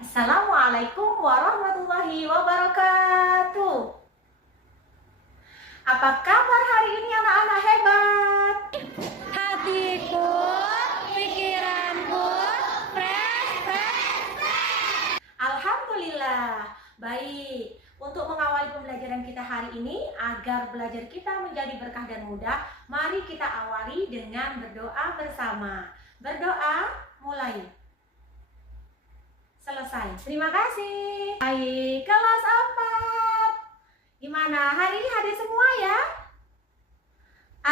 Assalamualaikum warahmatullahi wabarakatuh. Apa kabar hari ini anak-anak hebat? Hatiku, pikiranku, fresh. Alhamdulillah, baik. Untuk mengawali pembelajaran kita hari ini, agar belajar kita menjadi berkah dan mudah, mari kita awali dengan berdoa bersama. Berdoa, mulai. Selesai. Terima kasih. Baik, kelas 4. Gimana? Hari ini hadir semua ya?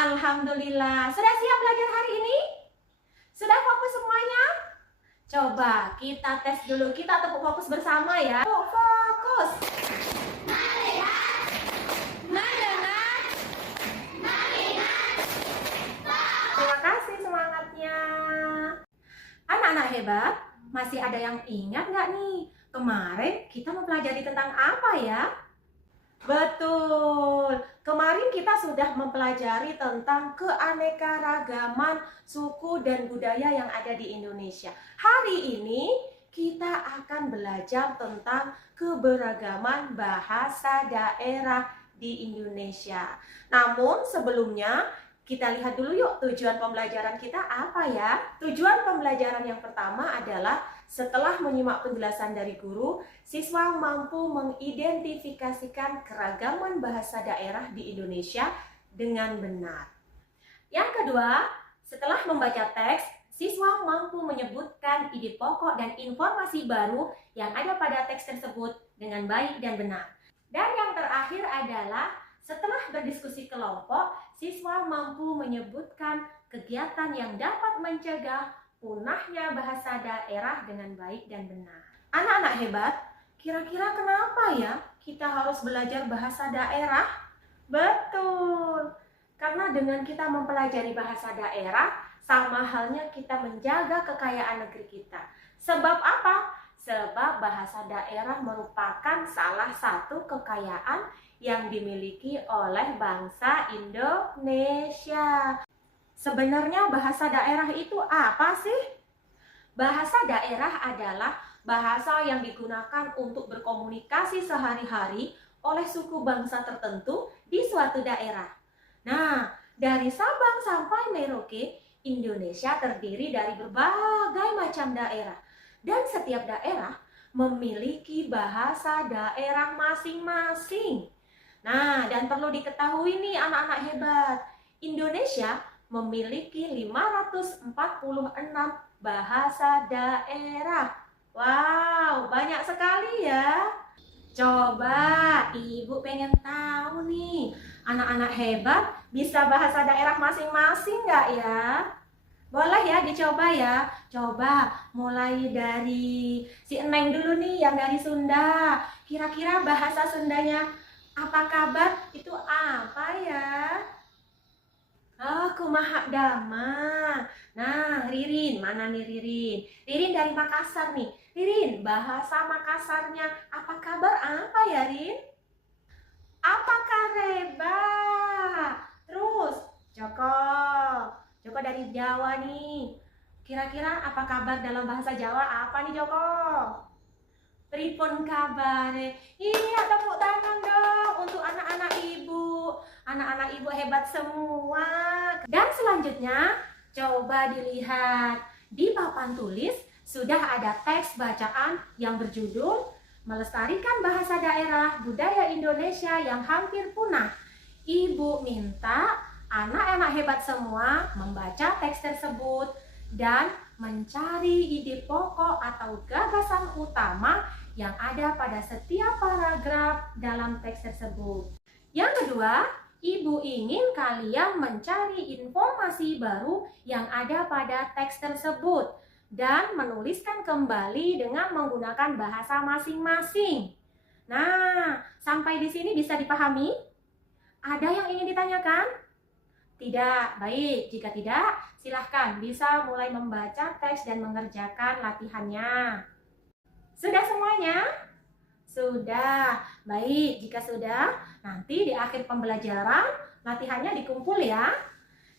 Alhamdulillah. Sudah siap belajar hari ini? Sudah fokus semuanya? Coba kita tes dulu. Kita tepuk fokus bersama ya. Fokus. Melihat, mendengar, melihat. Terima kasih semangatnya. Anak-anak hebat, masih ada yang ingat nggak nih? Kemarin kita mempelajari tentang apa ya? Betul, kemarin kita sudah mempelajari tentang keanekaragaman suku dan budaya yang ada di Indonesia. Hari ini kita akan belajar tentang keberagaman bahasa daerah di Indonesia. Namun sebelumnya kita lihat dulu yuk tujuan pembelajaran kita apa ya? Tujuan pembelajaran yang pertama adalah setelah menyimak penjelasan dari guru, siswa mampu mengidentifikasikan keragaman bahasa daerah di Indonesia dengan benar. Yang kedua, setelah membaca teks, siswa mampu menyebutkan ide pokok dan informasi baru yang ada pada teks tersebut dengan baik dan benar. Dan yang terakhir adalah setelah berdiskusi kelompok, siswa mampu menyebutkan kegiatan yang dapat mencegah punahnya bahasa daerah dengan baik dan benar. Anak-anak hebat, kira-kira kenapa ya kita harus belajar bahasa daerah? Betul, karena dengan kita mempelajari bahasa daerah, sama halnya kita menjaga kekayaan negeri kita. Sebab apa? Sebab bahasa daerah merupakan salah satu kekayaan yang dimiliki oleh bangsa Indonesia. Sebenarnya bahasa daerah itu apa sih? Bahasa daerah adalah bahasa yang digunakan untuk berkomunikasi sehari-hari oleh suku bangsa tertentu di suatu daerah. Nah, dari Sabang sampai Merauke, Indonesia terdiri dari berbagai macam daerah. Dan setiap daerah memiliki bahasa daerah masing-masing. Nah, dan perlu diketahui nih anak-anak hebat, Indonesia memiliki 546 bahasa daerah. Wow, banyak sekali ya. Coba Ibu pengen tahu nih, anak-anak hebat bisa bahasa daerah masing-masing nggak ya? Boleh ya dicoba ya. Coba mulai dari si Eneng dulu nih yang dari Sunda. Kira-kira bahasa Sundanya apa kabar? Itu apa ya? Oh, kumaha dama. Nah, Ririn, mana nih Ririn? Ririn dari Makassar nih. Ririn, bahasa Makassarnya apa kabar? Apa ya, Rin? Apa kareba? Terus, Joko. Joko dari Jawa nih. Kira-kira apa kabar dalam bahasa Jawa? Apa nih, Joko? Pripun kabare? Iya, tepuk tangan dong untuk anak-anak ibu. Anak-anak ibu hebat semua. Dan selanjutnya, coba dilihat. Di papan tulis sudah ada teks bacaan yang berjudul Melestarikan Bahasa Daerah Budaya Indonesia yang Hampir Punah. Ibu minta anak-anak hebat semua membaca teks tersebut dan mencari ide pokok atau gagasan utama yang ada pada setiap paragraf dalam teks tersebut. Yang kedua, Ibu ingin kalian mencari informasi baru yang ada pada teks tersebut dan menuliskan kembali dengan menggunakan bahasa masing-masing. Nah, sampai di sini bisa dipahami? Ada yang ingin ditanyakan? Tidak, baik. Jika tidak, silahkan bisa mulai membaca teks dan mengerjakan latihannya. Sudah semuanya? Sudah. Baik, jika sudah, nanti di akhir pembelajaran latihannya dikumpul ya.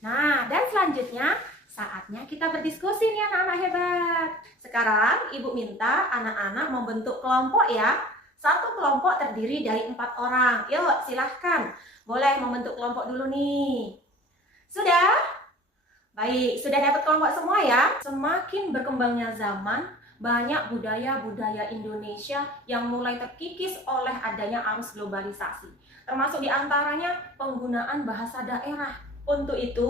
Nah, dan selanjutnya saatnya kita berdiskusi nih anak-anak hebat. Sekarang Ibu minta anak-anak membentuk kelompok ya. Satu kelompok terdiri dari 4 orang. Yuk silahkan, boleh membentuk kelompok dulu nih. Sudah? Baik, sudah dapat kelompok semua ya? Semakin berkembangnya zaman, banyak budaya-budaya Indonesia yang mulai terkikis oleh adanya arus globalisasi. Termasuk diantaranya penggunaan bahasa daerah. Untuk itu,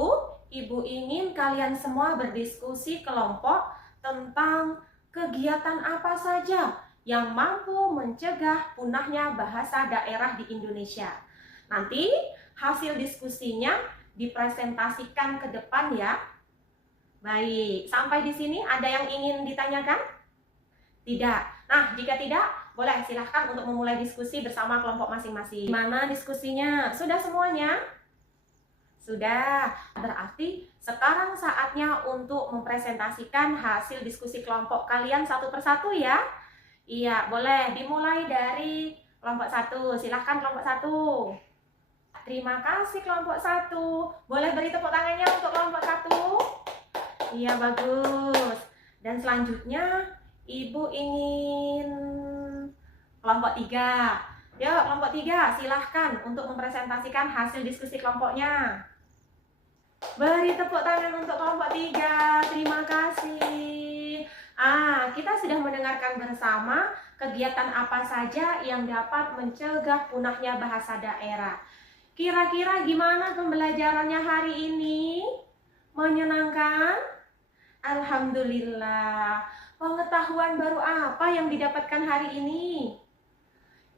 Ibu ingin kalian semua berdiskusi kelompok tentang kegiatan apa saja yang mampu mencegah punahnya bahasa daerah di Indonesia. Nanti hasil diskusinya dipresentasikan ke depan ya. Baik, sampai di sini ada yang ingin ditanyakan? Tidak. Nah, jika tidak, boleh silahkan untuk memulai diskusi bersama kelompok masing-masing. Gimana diskusinya? Sudah semuanya? Sudah. Berarti sekarang saatnya untuk mempresentasikan hasil diskusi kelompok kalian satu persatu ya. Iya, boleh dimulai dari kelompok 1. Silahkan kelompok 1. Terima kasih kelompok 1. Boleh beri tepuk tangannya untuk kelompok 1. Iya, bagus. Dan selanjutnya Ibu ingin kelompok 3. Yuk, kelompok 3 silahkan untuk mempresentasikan hasil diskusi kelompoknya. Beri tepuk tangan untuk kelompok 3. Terima kasih. Kita sudah mendengarkan bersama kegiatan apa saja yang dapat mencegah punahnya bahasa daerah. Kira-kira gimana pembelajarannya hari ini? Menyenangkan? Alhamdulillah. Pengetahuan baru apa yang didapatkan hari ini?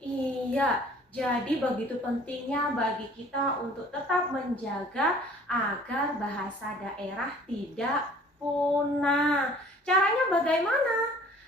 Iya, jadi begitu pentingnya bagi kita untuk tetap menjaga agar bahasa daerah tidak punah. Caranya bagaimana?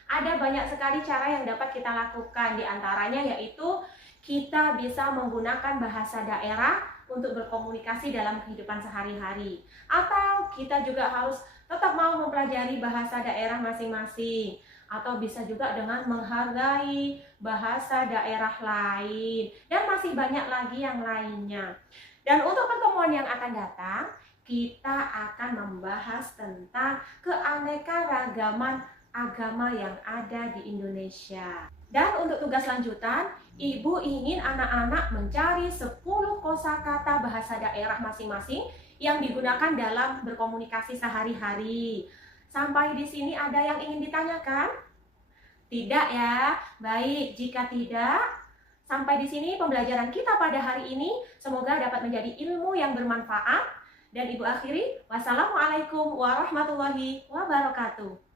Ada banyak sekali cara yang dapat kita lakukan. Di antaranya yaitu kita bisa menggunakan bahasa daerah untuk berkomunikasi dalam kehidupan sehari-hari. Atau kita juga harus tetap mau mempelajari bahasa daerah masing-masing. Atau bisa juga dengan menghargai bahasa daerah lain. Dan masih banyak lagi yang lainnya. Dan untuk pertemuan yang akan datang, kita akan membahas tentang keanekaragaman agama yang ada di Indonesia. Dan untuk tugas lanjutan, Ibu ingin anak-anak mencari 10 kosakata bahasa daerah masing-masing yang digunakan dalam berkomunikasi sehari-hari. Sampai di sini ada yang ingin ditanyakan? Tidak ya? Baik, jika tidak, sampai di sini pembelajaran kita pada hari ini. Semoga dapat menjadi ilmu yang bermanfaat. Dan Ibu akhiri, wassalamualaikum warahmatullahi wabarakatuh.